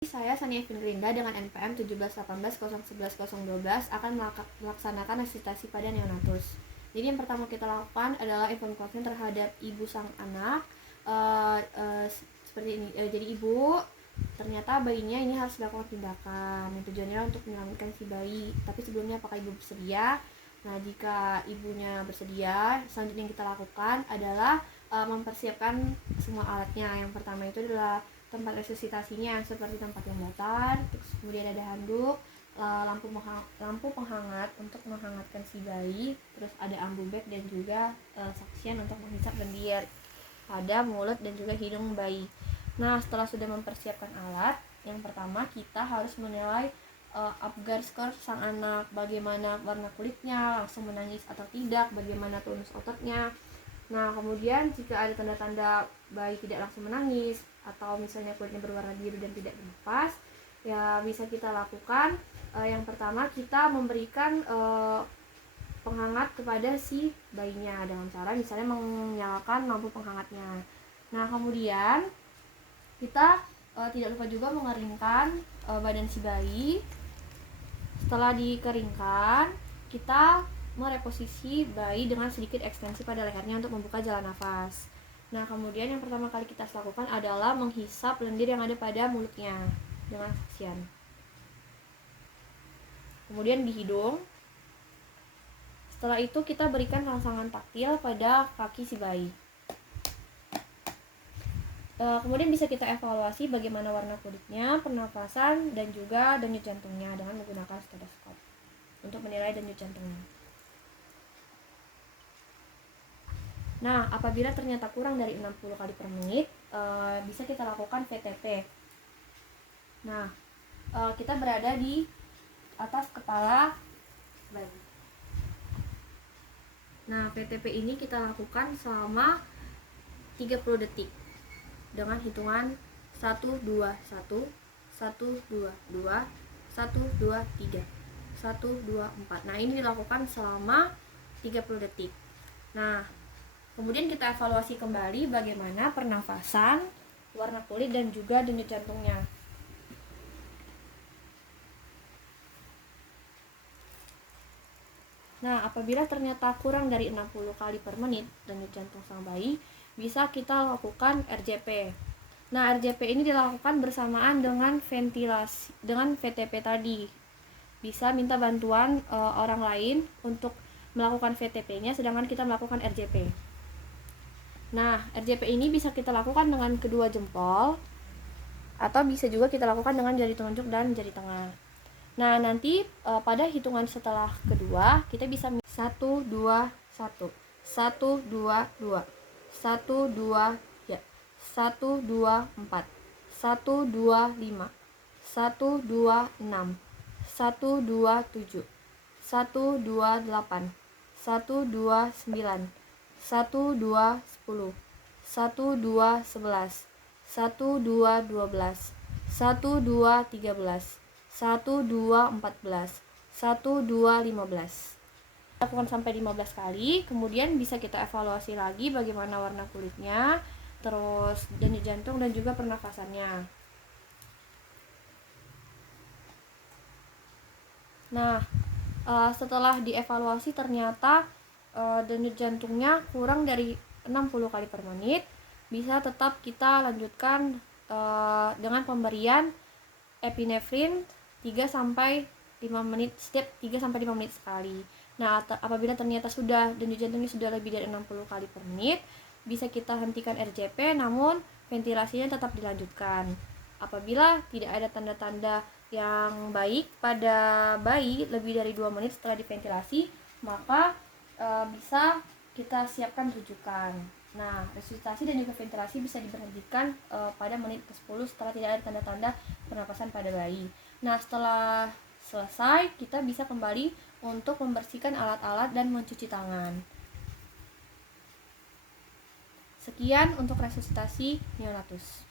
Saya Sania Evin Grinda dengan NPM 1718011012 akan melaksanakan resusitasi pada neonatus. Jadi yang pertama kita lakukan adalah evakuasi terhadap ibu sang anak. Seperti ini. Jadi ibu, ternyata bayinya ini harus dilakukan tindakan yang tujuannya untuk menyelamatkan si bayi. Tapi sebelumnya apakah ibu bersedia? Nah, jika ibunya bersedia, selanjutnya yang kita lakukan adalah mempersiapkan semua alatnya. Yang pertama itu adalah tempat resusitasinya seperti tempat yang datar, terus kemudian ada handuk, lampu penghangat untuk menghangatkan si bayi, terus ada ambu bag dan juga saksian untuk menghisap lendir pada mulut dan juga hidung bayi. Nah, setelah sudah mempersiapkan alat, yang pertama kita harus menilai Apgar skor sang anak, bagaimana warna kulitnya, langsung menangis atau tidak, bagaimana tonus ototnya. Nah, kemudian jika ada tanda-tanda bayi tidak langsung menangis atau misalnya kulitnya berwarna biru dan tidak bernapas, ya bisa kita lakukan yang pertama kita memberikan penghangat kepada si bayinya dengan cara misalnya menyalakan lampu penghangatnya. Nah, kemudian kita tidak lupa juga mengeringkan badan si bayi. Setelah dikeringkan, kita mereposisi bayi dengan sedikit ekstensi pada lehernya untuk membuka jalan nafas. Nah, kemudian yang pertama kali kita lakukan adalah menghisap lendir yang ada pada mulutnya dengan saksian. Kemudian di hidung. Setelah itu kita berikan rangsangan taktil pada kaki si bayi. Kemudian bisa kita evaluasi bagaimana warna kulitnya, pernapasan, dan juga denyut jantungnya dengan menggunakan stetoskop untuk menilai denyut jantungnya. Nah, apabila ternyata kurang dari 60 kali per menit, bisa kita lakukan VTP. Nah, kita berada di atas kepala bayi. Nah, VTP ini kita lakukan selama 30 detik dengan hitungan 1, 2, 1, 1, 2, 2, 1, 2, 3, 1, 2, 4. Nah, ini dilakukan selama 30 detik. Nah, kemudian kita evaluasi kembali bagaimana pernafasan, warna kulit, dan juga denyut jantungnya. Nah, apabila ternyata kurang dari 60 kali per menit denyut jantung sang bayi, bisa kita lakukan RJP. Nah, RJP ini dilakukan bersamaan dengan ventilasi, dengan VTP tadi. Bisa minta bantuan orang lain untuk melakukan VTP-nya, sedangkan kita melakukan RJP. Nah, RJP ini bisa kita lakukan dengan kedua jempol, atau bisa juga kita lakukan dengan jari telunjuk dan jari tengah. Nah, nanti pada hitungan setelah kedua, kita bisa 1, 2, 1, 1, 2, 2, 1, 2, ya, 1, 2, 4, 1, 2, 5, 1, 2, 6, 1, 2, 7, 1, 2, 8, 1, 2, 9, 1, 2, 10, 1, 2, 11, 1, 2, 12, 1, 2, 13, 1, 2, 14, 1, 2, 15. Lakukan sampai 15 kali, kemudian bisa kita evaluasi lagi bagaimana warna kulitnya, terus denyut jantung dan juga pernafasannya. Nah, setelah dievaluasi ternyata denyut jantungnya kurang dari 60 kali per menit, bisa tetap kita lanjutkan dengan pemberian epinefrin 3-5 menit, setiap 3-5 menit sekali. Nah, apabila ternyata sudah denyut jantungnya sudah lebih dari 60 kali per menit, bisa kita hentikan RJP, namun ventilasinya tetap dilanjutkan. Apabila tidak ada tanda-tanda yang baik pada bayi lebih dari 2 menit setelah diventilasi, maka bisa kita siapkan rujukan. Nah, resusitasi dan juga ventilasi bisa diberhentikan pada menit ke-10 setelah tidak ada tanda-tanda pernapasan pada bayi. Nah, setelah selesai, kita bisa kembali untuk membersihkan alat-alat dan mencuci tangan. Sekian untuk resusitasi neonatus.